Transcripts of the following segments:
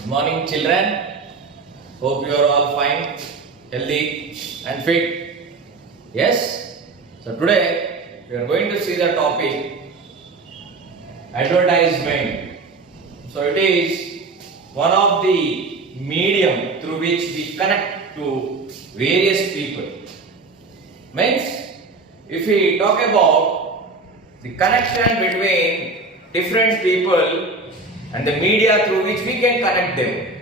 Good morning, children. Hope you are all fine, healthy, and fit. Yes? So, today we are going to see the topic advertisement. So, it is one of the medium through which we connect to various people. Means, if we talk about the connection between different people and the media through which we can connect them.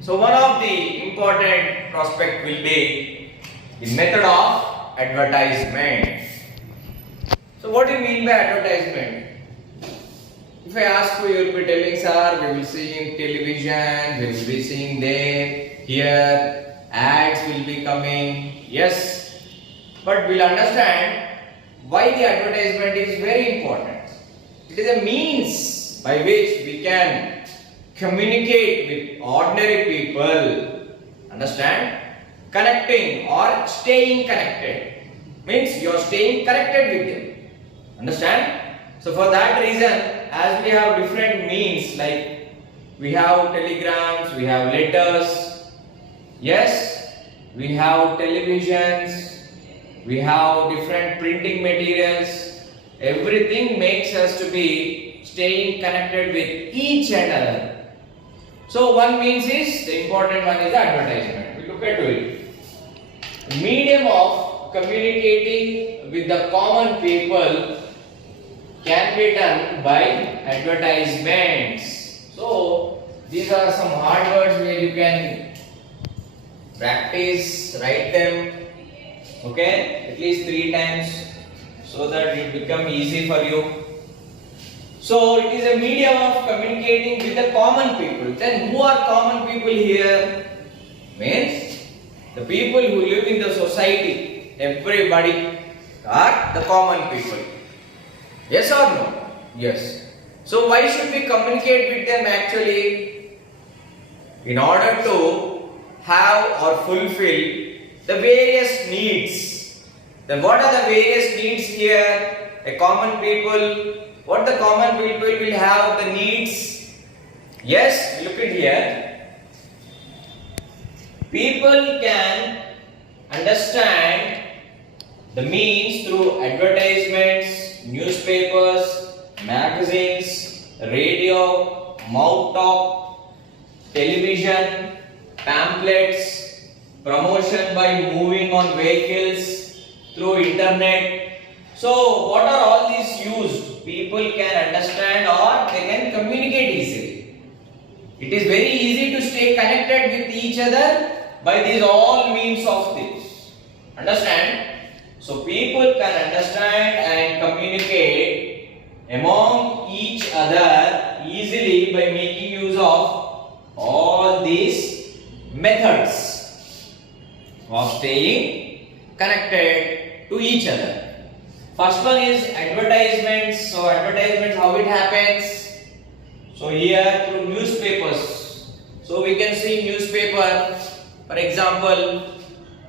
So one of the important prospect will be the method of advertisement. So what do you mean by advertisement? If I ask you, you will be telling, sir, we will see in television, we will be seeing there, here, ads will be coming. Yes, but we'll understand why the advertisement is very important. It is a means by which we can communicate with ordinary people. Understand? Connecting or staying connected means you are staying connected with them. Understand? So for that reason, as we have different means, like we have telegrams, we have letters, yes, we have televisions, we have different printing materials, everything makes us to be staying connected with each another. So one means is, the important one is the advertisement. We look at it. Medium of communicating with the common people can be done by advertisements. So these are some hard words where you can practice, write them, okay, at least 3 times so that it become easy for you. So it is a medium of communicating with the common people. Then who are common people here? Means the people who live in the society. Everybody are the common people. Yes or no? Yes. So why should we communicate with them actually? In order to have or fulfill the various needs. Then what are the various needs here? A common people. What the common people will have the needs? Yes, look at here. People can understand the means through advertisements, newspapers, magazines, radio, mouth talk, television, pamphlets, promotion by moving on vehicles, through internet. So what are all these used? People can understand or they can communicate easily. It is very easy to stay connected with each other by these all means of this. Understand? So people can understand and communicate among each other easily by making use of all these methods of staying connected to each other. First one is advertisements. So advertisements, how it happens? So here through newspapers. So we can see newspaper. For example,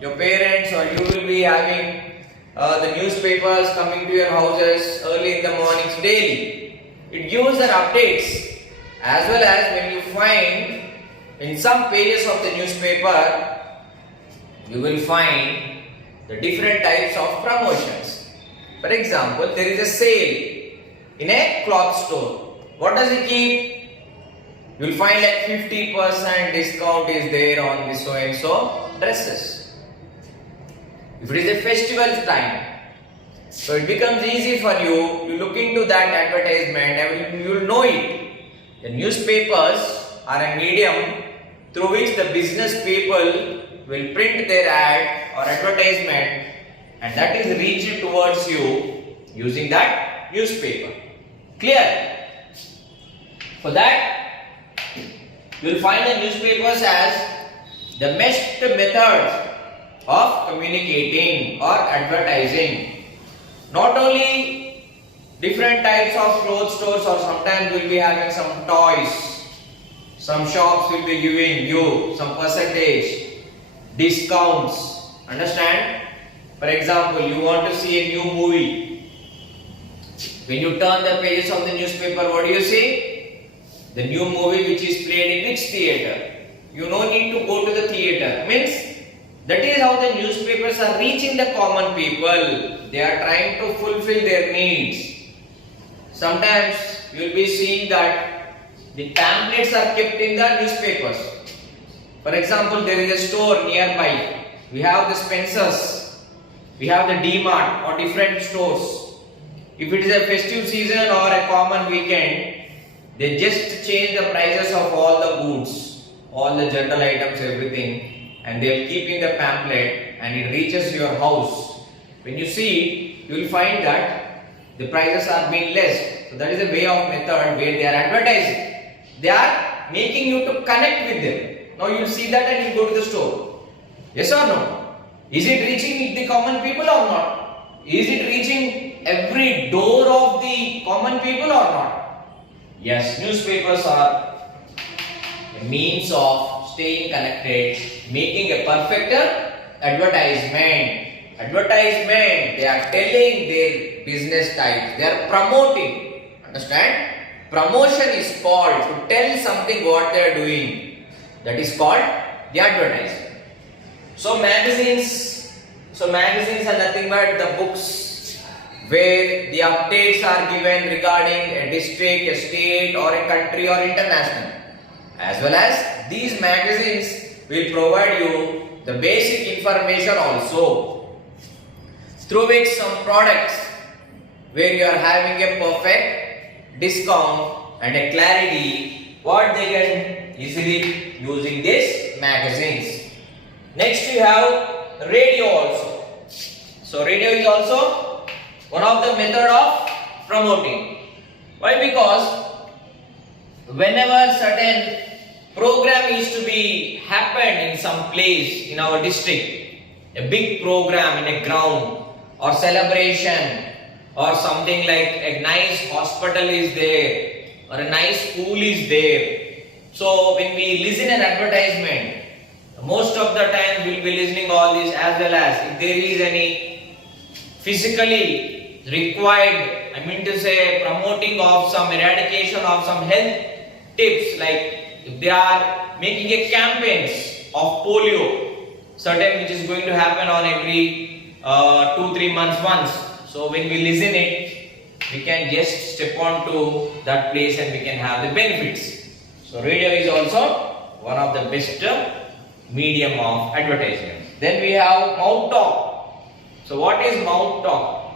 your parents or you will be having the newspapers coming to your houses early in the mornings daily. It gives the updates, as well as when you find in some pages of the newspaper, you will find the different types of promotions. For example, there is a sale in a cloth store. What does it keep? You will find like 50% discount is there on this so and so dresses. If it is a festival time, so it becomes easy for you to look into that advertisement and you will know it. The newspapers are a medium through which the business people will print their ad or advertisement, and that is reached towards you using that newspaper. Clear? For that, you will find the newspapers as the best method of communicating or advertising. Not only different types of clothes stores, or sometimes we will be having some toys. Some shops will be giving you some percentage discounts. Understand? For example, you want to see a new movie. When you turn the pages of the newspaper, what do you see? the new movie which is played in which theater. You no need to go to the theater. Means that is how the newspapers are reaching the common people. They are trying to fulfill their needs. Sometimes you will be seeing that the pamphlets are kept in the newspapers. For example, there is a store nearby. We have the Spencer's, we have the D-Mart or different stores. If it is a festive season or a common weekend, they just change the prices of all the goods, all the general items, everything, and they will keep in the pamphlet and it reaches your house. When you see, you will find that the prices are being less. So that is a way of method where they are advertising. They are making you to connect with them. Now you will see that and you go to the store. Yes or no? Is it reaching the common people or not? Is it reaching every door of the common people or not? Yes, newspapers are a means of staying connected, making a perfect advertisement. Advertisement, they are telling their business types, they are promoting. Understand? Promotion is called to tell something what they are doing. That is called the advertisement. So magazines are nothing but the books where the updates are given regarding a district, a state or a country or international. As well as these magazines will provide you the basic information also, through which some products where you are having a perfect discount and a clarity what they can easily using these magazines. Next we have radio also. So radio is also one of the method of promoting. Why? Because whenever certain program is to be happened in some place in our district, a big program in a ground or celebration or something like a nice hospital is there or a nice school is there. So when we listen an advertisement, most of the time we will be listening all this, as well as if there is any physically required, I mean to say promoting of some eradication of some health tips, like if they are making a campaigns of polio, certain which is going to happen on every 2-3 months once. So when we listen it, we can just step on to that place and we can have the benefits. So radio is also one of the best medium of advertisement. Then we have mouth talk. So what is mouth talk?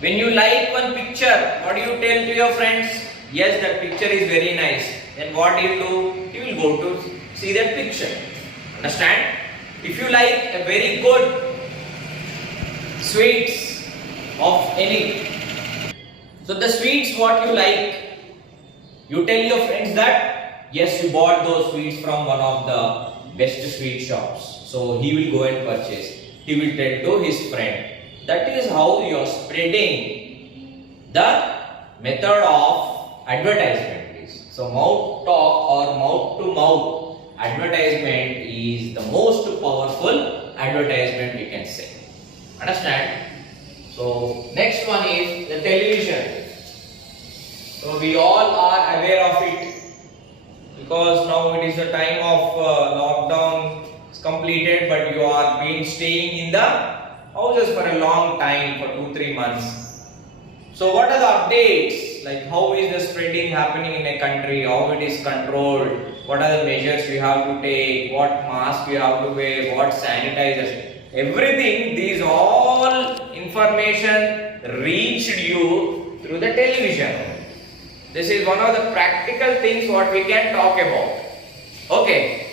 When you like one picture, what do you tell to your friends? Yes, that picture is very nice. Then what do? You will go to see that picture. Understand? If you like a very good sweets of any, so the sweets what you like, you tell your friends that yes, you bought those sweets from one of the best sweet shops. So he will go and purchase. He will tell to his friend. That is how you are spreading the method of advertisement is. So mouth talk or mouth to mouth advertisement is the most powerful advertisement we can say. Understand? So next one is the television. So we all are aware of it, because now it is the time of lockdown is completed, but you are been staying in the houses for a long time, for 2-3 months. So what are the updates, like how is the spreading happening in a country, how it is controlled, what are the measures we have to take, what mask we have to wear, what sanitizers, everything, these all information reached you through the television. This is one of the practical things what we can talk about. Okay.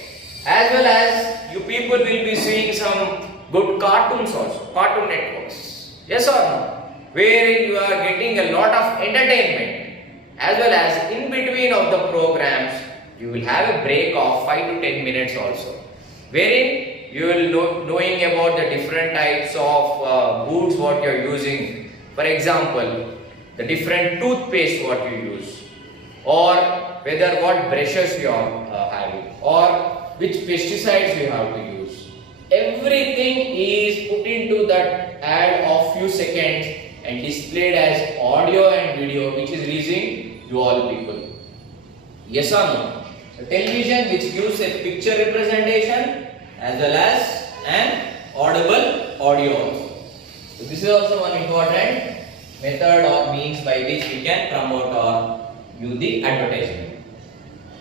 As well as you people will be seeing some good cartoons also, cartoon networks. Yes or no? Wherein you are getting a lot of entertainment. As well as in between of the programs, you will have a break of 5 to 10 minutes also. Wherein you will knowing about the different types of goods what you are using. For example, the different toothpaste what you use, or whether what brushes you are having, or which pesticides you have to use. Everything is put into that ad of few seconds and displayed as audio and video, which is reaching to all people. Yes or no? So television which gives a picture representation as well as an audible audio also. So this is also one important method or means by which we can promote or use the advertisement.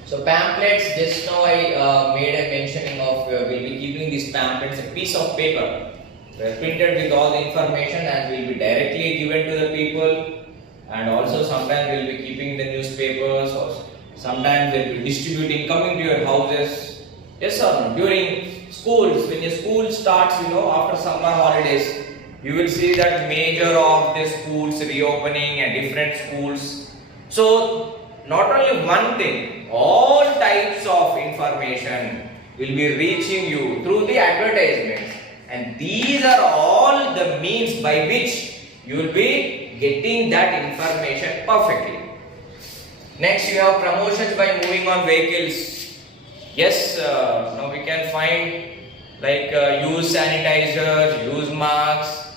So pamphlets, just now I made a mentioning of we'll be keeping these pamphlets a piece of paper printed with all the information and will be directly given to the people, and also sometimes we'll be keeping the newspapers or sometimes we'll be distributing coming to your houses. Yes or no? During schools, when your school starts, after summer holidays, you will see that major of the schools reopening and different schools. So not only one thing, all types of information will be reaching you through the advertisements, and these are all the means by which you will be getting that information perfectly. Next, you have promotions by moving on vehicles. Yes, now we can find like use sanitizer, use masks,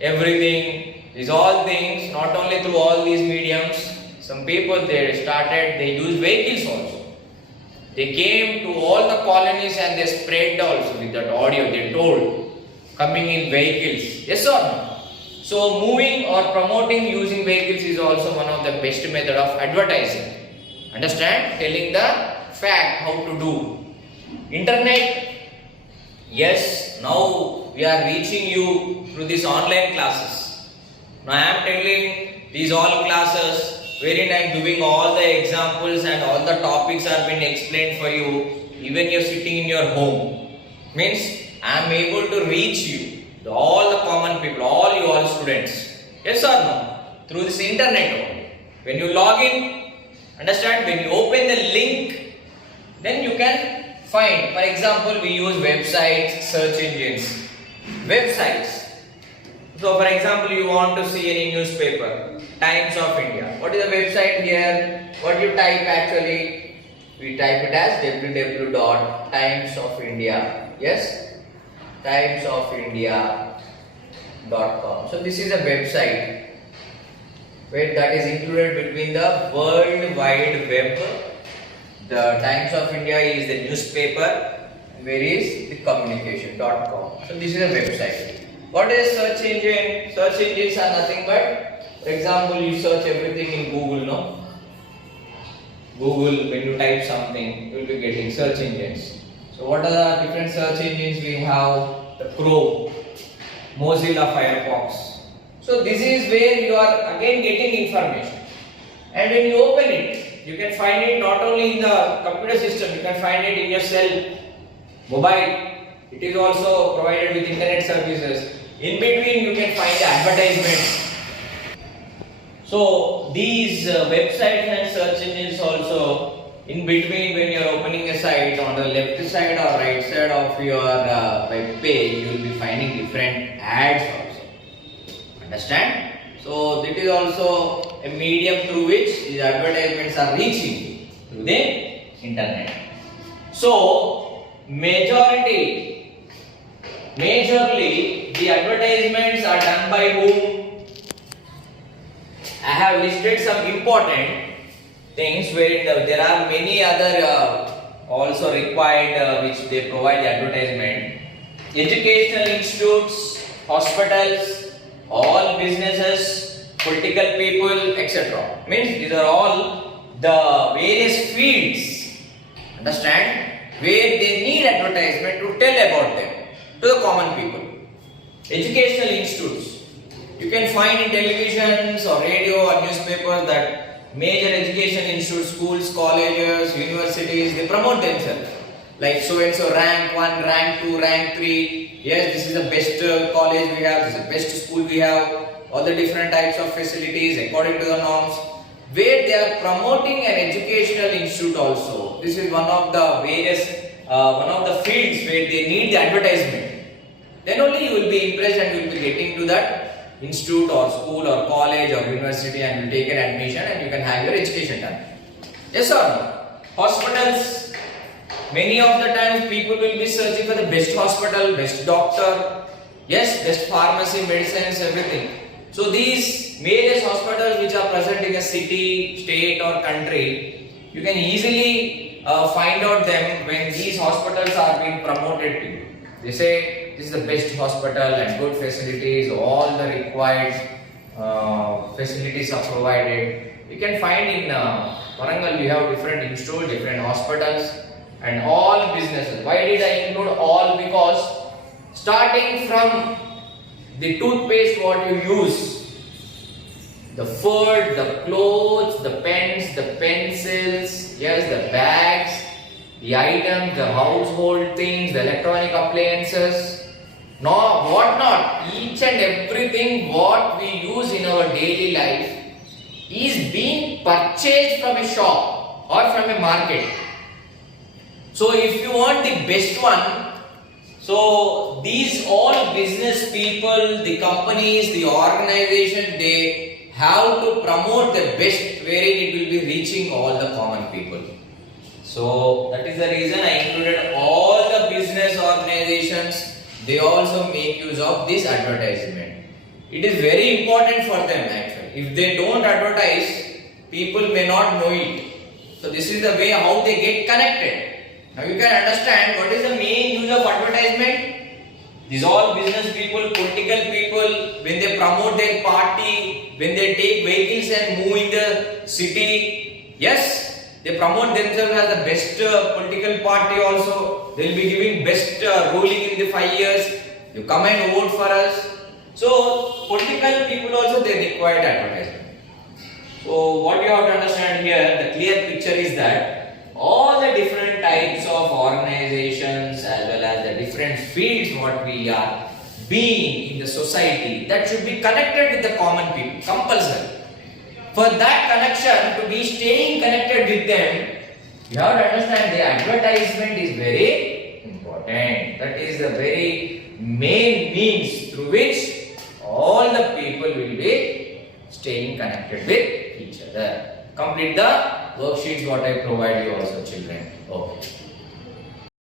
everything. These all things not only through all these mediums. Some people they use vehicles also. They came to all the colonies and they spread also with that audio. They told coming in vehicles. Yes or no? So moving or promoting using vehicles is also one of the best method of advertising. Understand? Telling the fact how to do. Internet. Yes, now we are reaching you through these online classes. Now I am telling these all classes wherein I am giving all the examples and all the topics are being explained for you. Even you are sitting in your home. Means I am able to reach you, all the common people, all you all students. Yes or no? Through this internet only. When you log in, understand, when you open the link, then you can find. For example, we use websites, search engines. Websites. So for example, you want to see any newspaper, Times of India. What is the website here? What you type actually? We type it as www.timesofindia. Yes? timesofindia.com. So this is a website where that is included between the World Wide Web. The Times of India is the newspaper, where is the communication.com. So this is a website. What is search engine? Search engines are nothing but, for example, you search everything in Google, no? Google, when you type something, you will be getting search engines. So what are the different search engines we have? The Chrome, Mozilla Firefox. So this is where you are again getting information. And when you open it, you can find it not only in the computer system, you can find it in your cell, mobile. It is also provided with internet services. In between, you can find the advertisements. So these websites and search engines also, in between when you are opening a site, on the left side or right side of your web page, you will be finding different ads also. Understand? So that is also a medium through which these advertisements are reaching through the internet. So majorly the advertisements are done by whom? I have listed some important things where there are many other also required which they provide the advertisement. Educational institutes, hospitals, all businesses, political people, etc. Means these are all the various fields, understand, where they need advertisement to tell about them to the common people. Educational institutes. You can find in televisions or radio or newspapers that major education institutes, schools, colleges, universities, they promote themselves. Like so and so rank 1, rank 2, rank 3. Yes, this is the best college we have, this is the best school we have. All the different types of facilities according to the norms. Where they are promoting an educational institute also. This is one of the various, one of the fields where they need the advertisement. Then only you will be impressed and you will be getting to that institute or school or college or university and you will take an admission and you can have your education done. Yes or no? Hospitals. Many of the times people will be searching for the best hospital, best doctor, yes, best pharmacy, medicines, everything. So these various hospitals which are present in a city, state or country, You can easily find out them when these hospitals are being promoted to you. They say this is the best hospital and good facilities, all the required facilities are provided. You can find in Warangal we have different institutes, different hospitals and all businesses. Why did I include all? Because starting from the toothpaste what you use, the food, the clothes, the pens, the pencils, yes, the bags, the items, the household things, the electronic appliances, no, what not, each and everything what we use in our daily life is being purchased from a shop or from a market. So if you want the best one, so these all business people, the companies, the organization, they have to promote the best wherein it will be reaching all the common people. So that is the reason I included all the business organizations. They also make use of this advertisement. It is very important for them actually. If they don't advertise, people may not know it. So this is the way how they get connected. Now you can understand what is the main use of advertisement. These all business people, political people, when they promote their party, when they take vehicles and move in the city, yes, they promote themselves as the best political party also. They will be giving best ruling in the 5 years. You come and vote for us. So political people also they require advertisement. So what you have to understand here, the clear picture is that all the different types of organizations as well as the different fields what we are being in the society, that should be connected with the common people, compulsory. For that connection, to be staying connected with them, you have to understand the advertisement is very important. That is the very main means through which all the people will be staying connected with each other. Complete the worksheets what I provide you also, children. Okay.